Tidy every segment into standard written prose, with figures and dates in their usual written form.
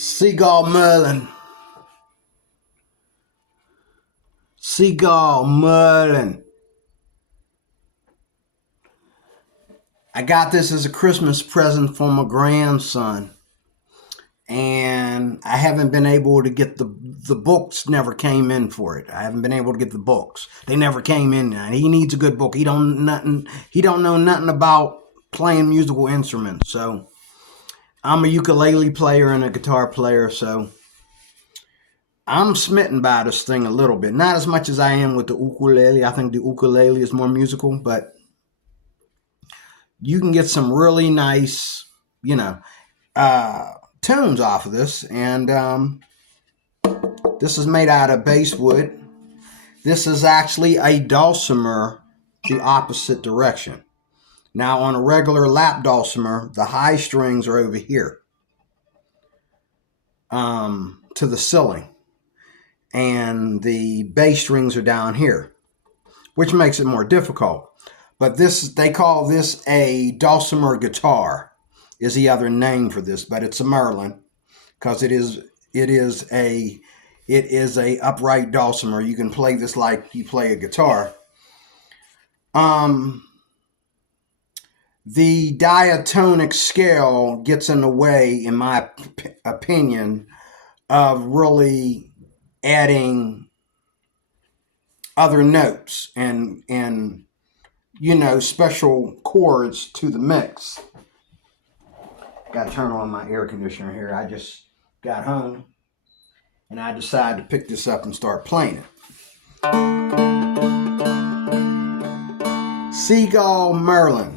Seagull Merlin. Seagull Merlin. I got this as a Christmas present for my grandson. And I haven't been able to get the books never came in for it. I haven't been able to get the books. They never came in. And he needs a good book. He don't know nothing about playing musical instruments. So I'm a ukulele player and a guitar player, so I'm smitten by this thing a little bit. Not as much as I am with the ukulele. I think the ukulele is more musical, but you can get some really nice, uh, tunes off of this. And this is made out of basswood. This is actually a dulcimer the opposite direction. Now, on a regular lap dulcimer, the high strings are over here to the ceiling, and the bass strings are down here, which makes it more difficult. But they call this a dulcimer guitar, is the other name for this, but it's a Merlin because it is a upright dulcimer. You can play this like you play a guitar. The diatonic scale gets in the way, in my opinion, of really adding other notes and special chords to the mix. Got to turn on my air conditioner here. I just got home and I decided to pick this up and start playing it. Seagull Merlin.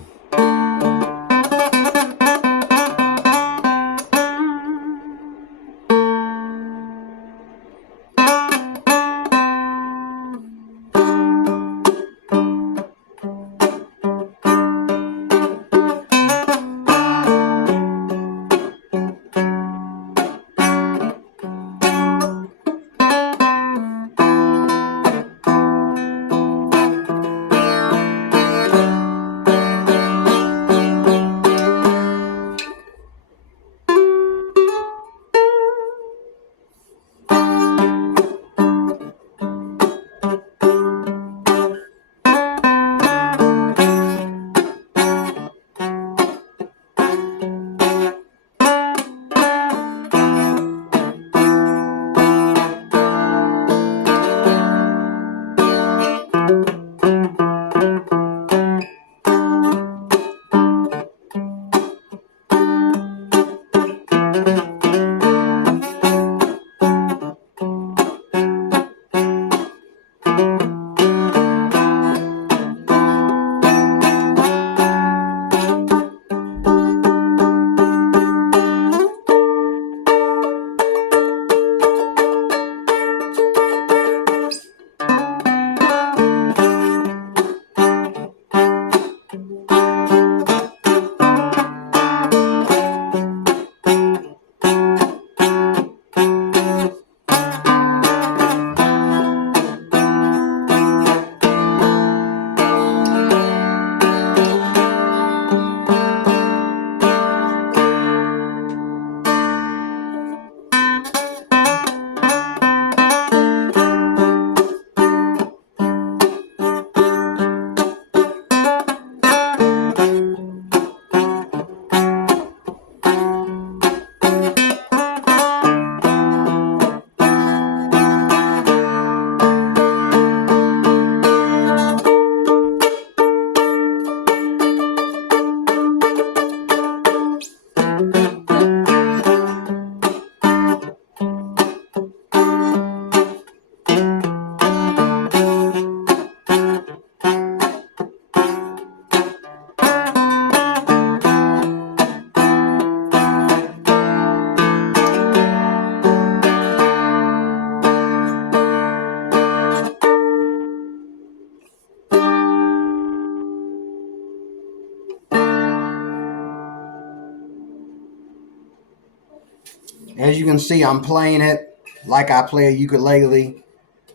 As you can see, I'm playing it like I play a ukulele,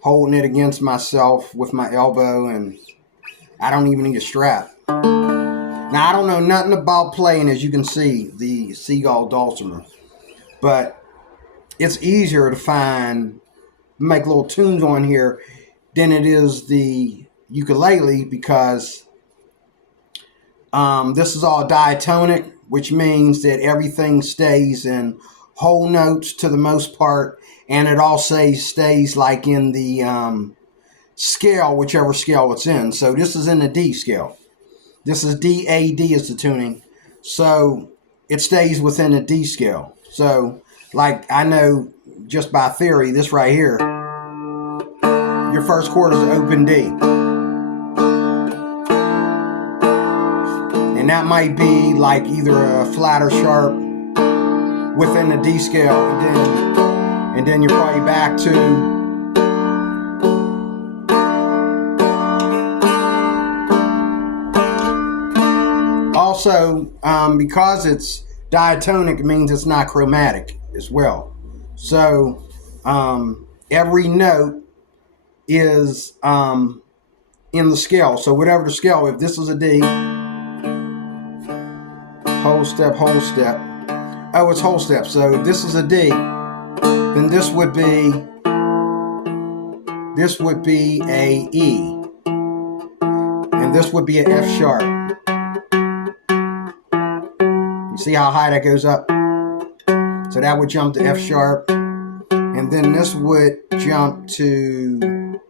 holding it against myself with my elbow, and I don't even need a strap. Now, I don't know nothing about playing, as you can see, the Seagull dulcimer, but it's easier to make little tunes on here than it is the ukulele, because this is all diatonic, which means that everything stays in whole notes to the most part, and it all stays like in the scale, whichever scale it's in. So this is in the D scale. This is D, A, D is the tuning. So it stays within the D scale. So, like, I know just by theory, this right here, your first chord is open D. And that might be like either a flat or sharp within the D scale, and then you're probably back to also, because it's diatonic, it means it's not chromatic as well. So every note is in the scale. So whatever the scale, if this is a D, whole step, whole step. Oh, it's whole step. So if this is a D, then this would be a E, and this would be an F sharp. You see how high that goes up? So that would jump to F sharp, and then this would jump to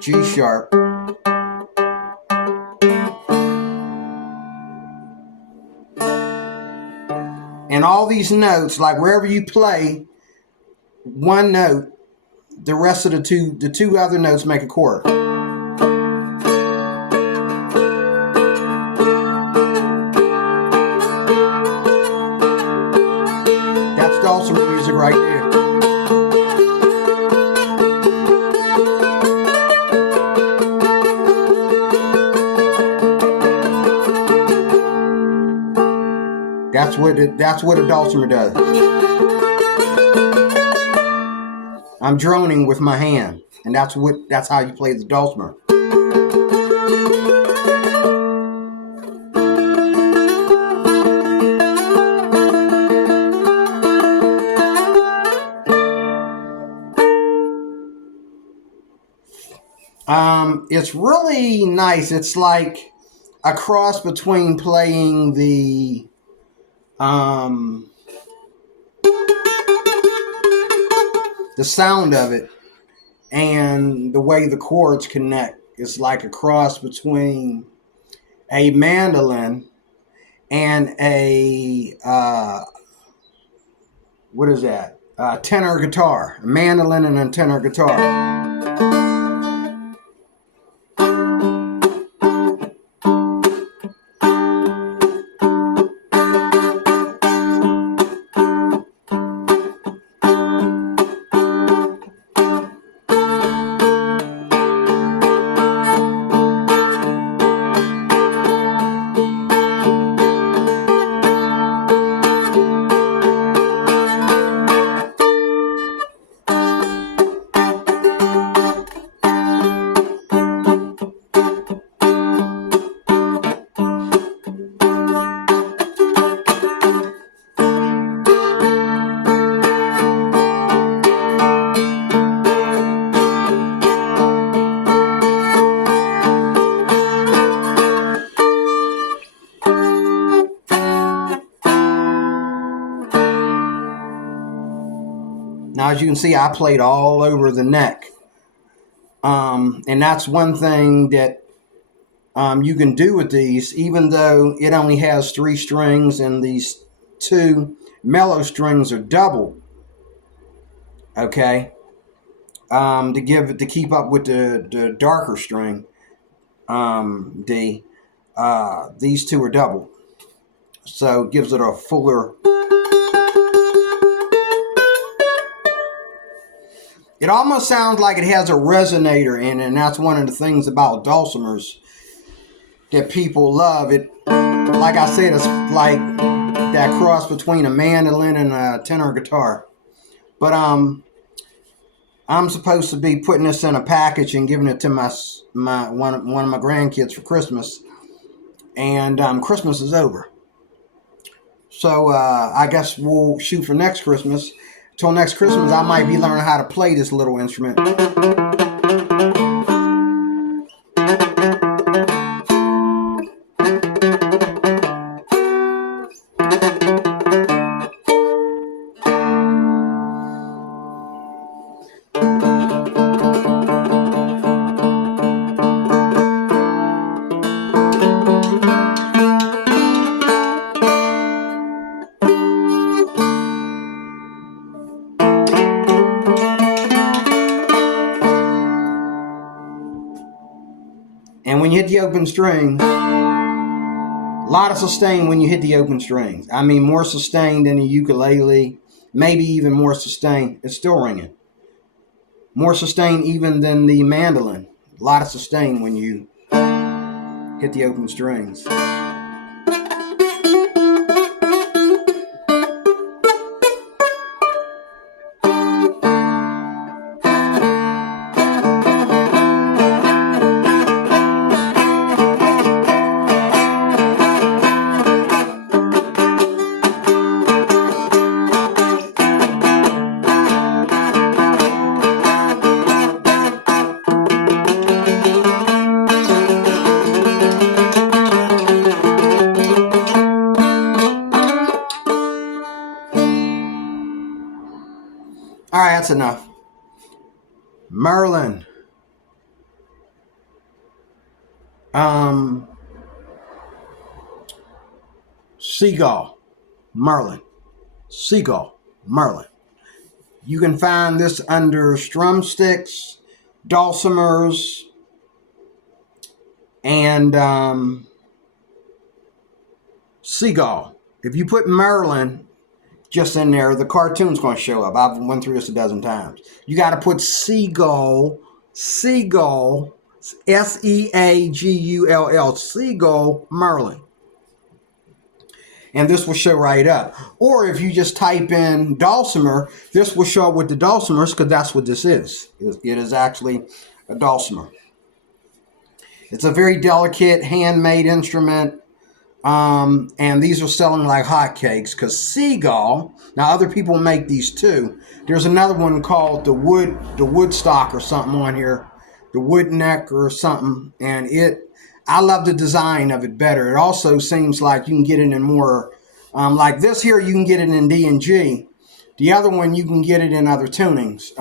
G sharp. And all these notes, like wherever you play one note, the rest of the two other notes make a chord. That's dulcimer music right there. That's what a dulcimer does. I'm droning with my hand, and that's how you play the dulcimer. It's really nice. It's like a cross between playing the sound of it and the way the chords connect. It's like a cross between a mandolin and a what is that? Tenor guitar. A mandolin and a tenor guitar. Now, as you can see, I played all over the neck. And that's one thing that you can do with these, even though it only has 3 strings and these 2 mellow strings are double. Okay, to keep up with the darker string, D. These 2 are double, so it gives it a fuller. It almost sounds like it has a resonator in it, and that's one of the things about dulcimers that people love. It, like I said, it's like that cross between a mandolin and a tenor guitar. But I'm supposed to be putting this in a package and giving it to my one of my grandkids for Christmas, and Christmas is over. So I guess we'll shoot for next Christmas. till next Christmas, I might be learning how to play this little instrument. And when you hit the open strings, a lot of sustain when you hit the open strings. I mean, more sustain than a ukulele, maybe even more sustain. It's still ringing. More sustain even than the mandolin. A lot of sustain when you hit the open strings. All right, that's enough. Merlin. Seagull Merlin. Seagull Merlin. You can find this under strumsticks, dulcimers, and Seagull. If you put Merlin just in there, the cartoon's going to show up. I've went through this a dozen times. You got to put Seagull, Seagull, Seagull, Seagull Merlin. And this will show right up. Or if you just type in dulcimer, this will show up with the dulcimers, because that's what this is. It is actually a dulcimer. It's a very delicate, handmade instrument. And these are selling like hotcakes, because Seagull, now other people make these too. There's another one called the Woodstock or something on here, the wood neck or something, and I love the design of it better. It also seems like you can get it in more, like this here, you can get it in D and G. The other one, you can get it in other tunings.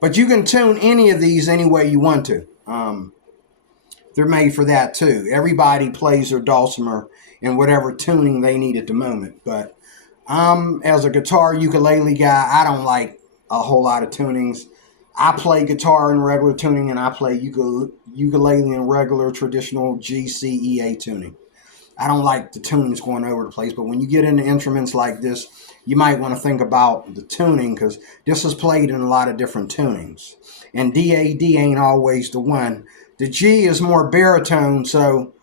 But you can tune any of these any way you want to. They're made for that too. Everybody plays their dulcimer in whatever tuning they need at the moment. But as a guitar ukulele guy, I don't like a whole lot of tunings. I play guitar in regular tuning, and I play ukulele in regular traditional G, C, E, A tuning. I don't like the tunings going over the place, but when you get into instruments like this, you might want to think about the tuning, because this is played in a lot of different tunings. And D-A-D ain't always the one. The G is more baritone, so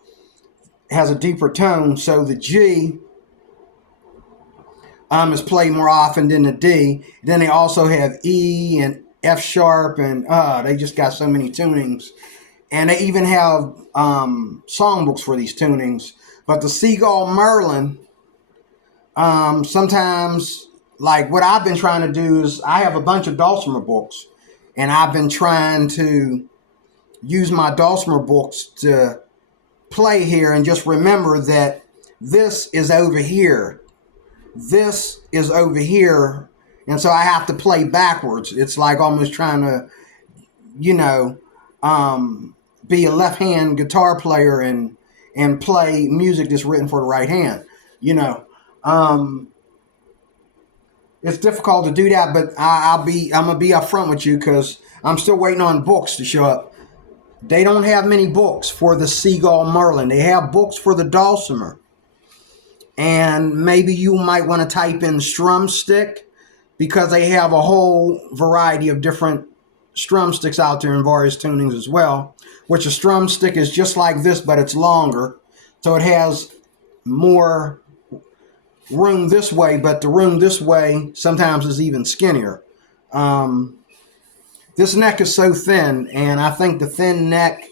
it has a deeper tone, so the G is played more often than the D. Then they also have E and F sharp, and they just got so many tunings. And they even have songbooks for these tunings. But the Seagull Merlin, sometimes, like what I've been trying to do is, I have a bunch of dulcimer books, and I've been trying to use my dulcimer books to play here, and just remember that this is over here. This is over here. And so I have to play backwards. It's like almost trying to, be a left-hand guitar player and play music that's written for the right hand. It's difficult to do that, but I'm gonna be upfront with you, because I'm still waiting on books to show up. They don't have many books for the Seagull Merlin. They have books for the dulcimer. And maybe you might want to type in strumstick, because they have a whole variety of different strumsticks out there in various tunings as well, which a strumstick is just like this, but it's longer. So it has more room this way, but the room this way sometimes is even skinnier. This neck is so thin, and I think the thin neck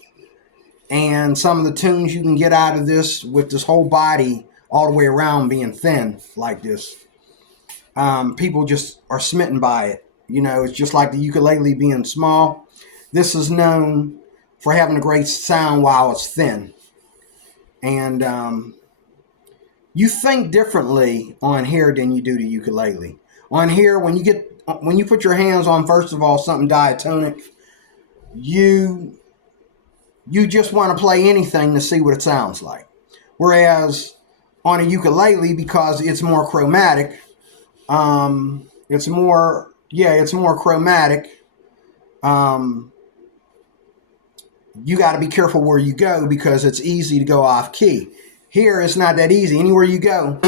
and some of the tunes you can get out of this with this whole body all the way around being thin like this, people just are smitten by it. You know, it's just like the ukulele being small. This is known for having a great sound while it's thin. And you think differently on here than you do the ukulele. On here, when you put your hands on, first of all, something diatonic, you just want to play anything to see what it sounds like. Whereas on a ukulele, because it's more chromatic, it's more chromatic. You got to be careful where you go because it's easy to go off key. Here, it's not that easy. Anywhere you go.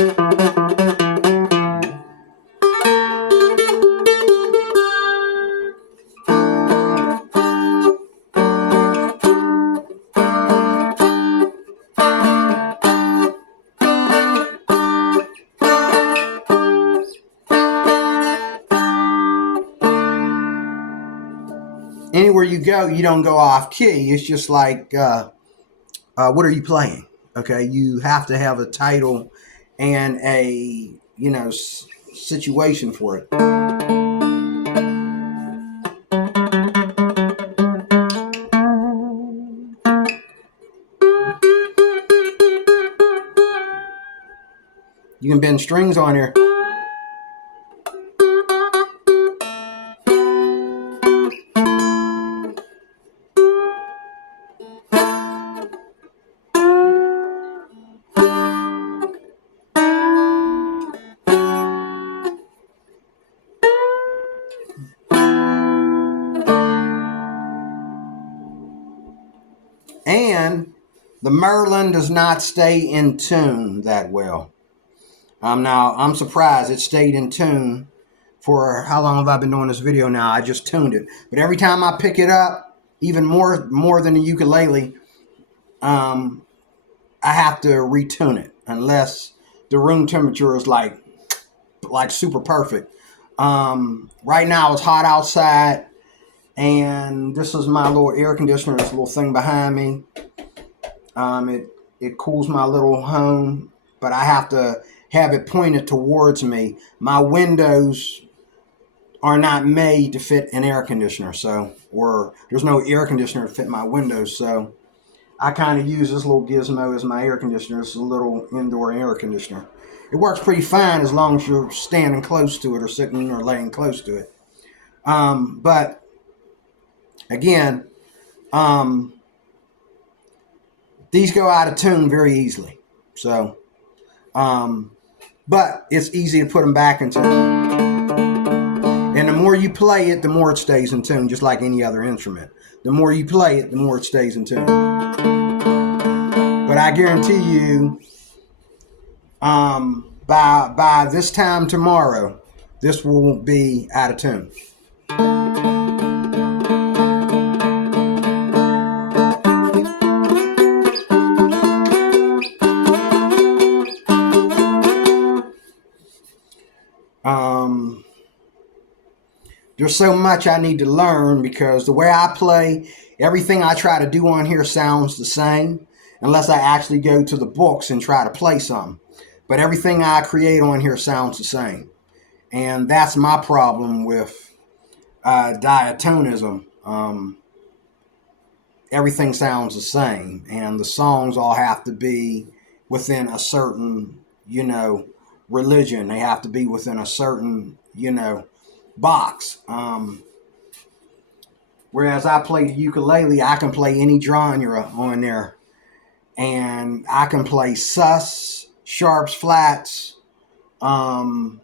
Anywhere you go, you don't go off key. It's just like, what are you playing? Okay, you have to have a title and a situation for it. You can bend strings on here. And the Merlin does not stay in tune that well. Now, I'm surprised it stayed in tune for how long have I been doing this video now? I just tuned it. But every time I pick it up, even more than the ukulele, I have to retune it unless the room temperature is like super perfect. Right now it's hot outside, and this is my little air conditioner. This little thing behind me. It cools my little home, but I have to have it pointed towards me. My windows are not made to fit an air conditioner, or there's no air conditioner to fit my windows, so I kind of use this little gizmo as my air conditioner. It's a little indoor air conditioner. It works pretty fine as long as you're standing close to it or sitting or laying close to it. But again, these go out of tune very easily. So, but it's easy to put them back in tune. And the more you play it, the more it stays in tune, just like any other instrument. The more you play it, the more it stays in tune. But I guarantee you, by this time tomorrow, this will be out of tune. There's so much I need to learn because the way I play, everything I try to do on here sounds the same unless I actually go to the books and try to play something. But everything I create on here sounds the same. And that's my problem with diatonism. Everything sounds the same. And the songs all have to be within a certain, religion. They have to be within a certain, box. Whereas I play the ukulele, I can play any genre on there. And I can play sus, sharps, flats, flat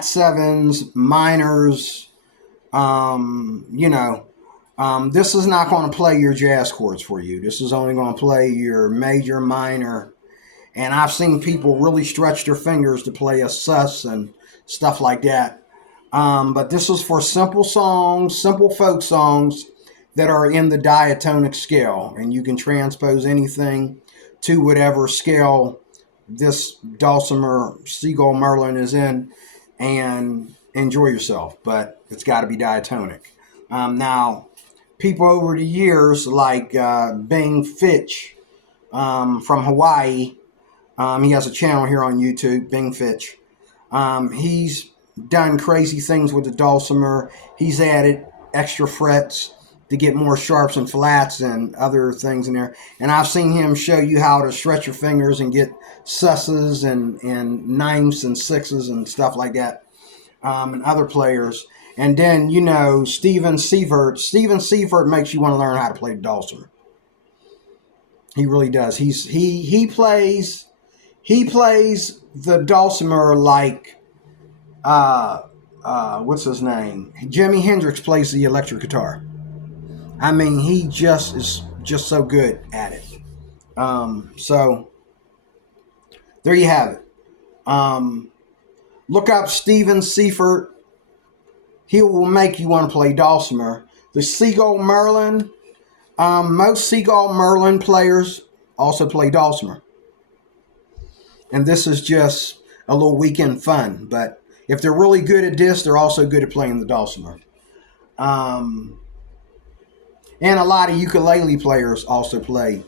sevens, minors, this is not going to play your jazz chords for you. This is only going to play your major, minor. And I've seen people really stretch their fingers to play a sus and stuff like that. But this is for simple songs, simple folk songs that are in the diatonic scale. And you can transpose anything to whatever scale this dulcimer Seagull Merlin is in and enjoy yourself. But it's got to be diatonic. Now, people over the years like Bing Fitch from Hawaii, He has a channel here on YouTube, Bing Fitch. He's done crazy things with the dulcimer. He's added extra frets to get more sharps and flats and other things in there. And I've seen him show you how to stretch your fingers and get susses and ninths and sixes and stuff like that, and other players. And then, you know, Steven Seifert. Steven Seifert makes you want to learn how to play the dulcimer. He really does. He plays the dulcimer like what's his name? Jimi Hendrix plays the electric guitar. I mean, he just is just so good at it. So there you have it. Look up Steven Seifert. He will make you want to play dulcimer. The Seagull Merlin. Most Seagull Merlin players also play dulcimer. And this is just a little weekend fun. But if they're really good at this, they're also good at playing the dulcimer. And a lot of ukulele players also play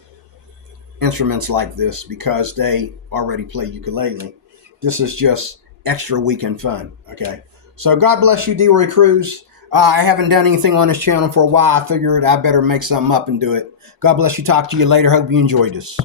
instruments like this because they already play ukulele. This is just extra weekend fun, okay? So God bless you, D-Roy Cruz. I haven't done anything on this channel for a while. I figured I better make something up and do it. God bless you. Talk to you later. Hope you enjoyed this.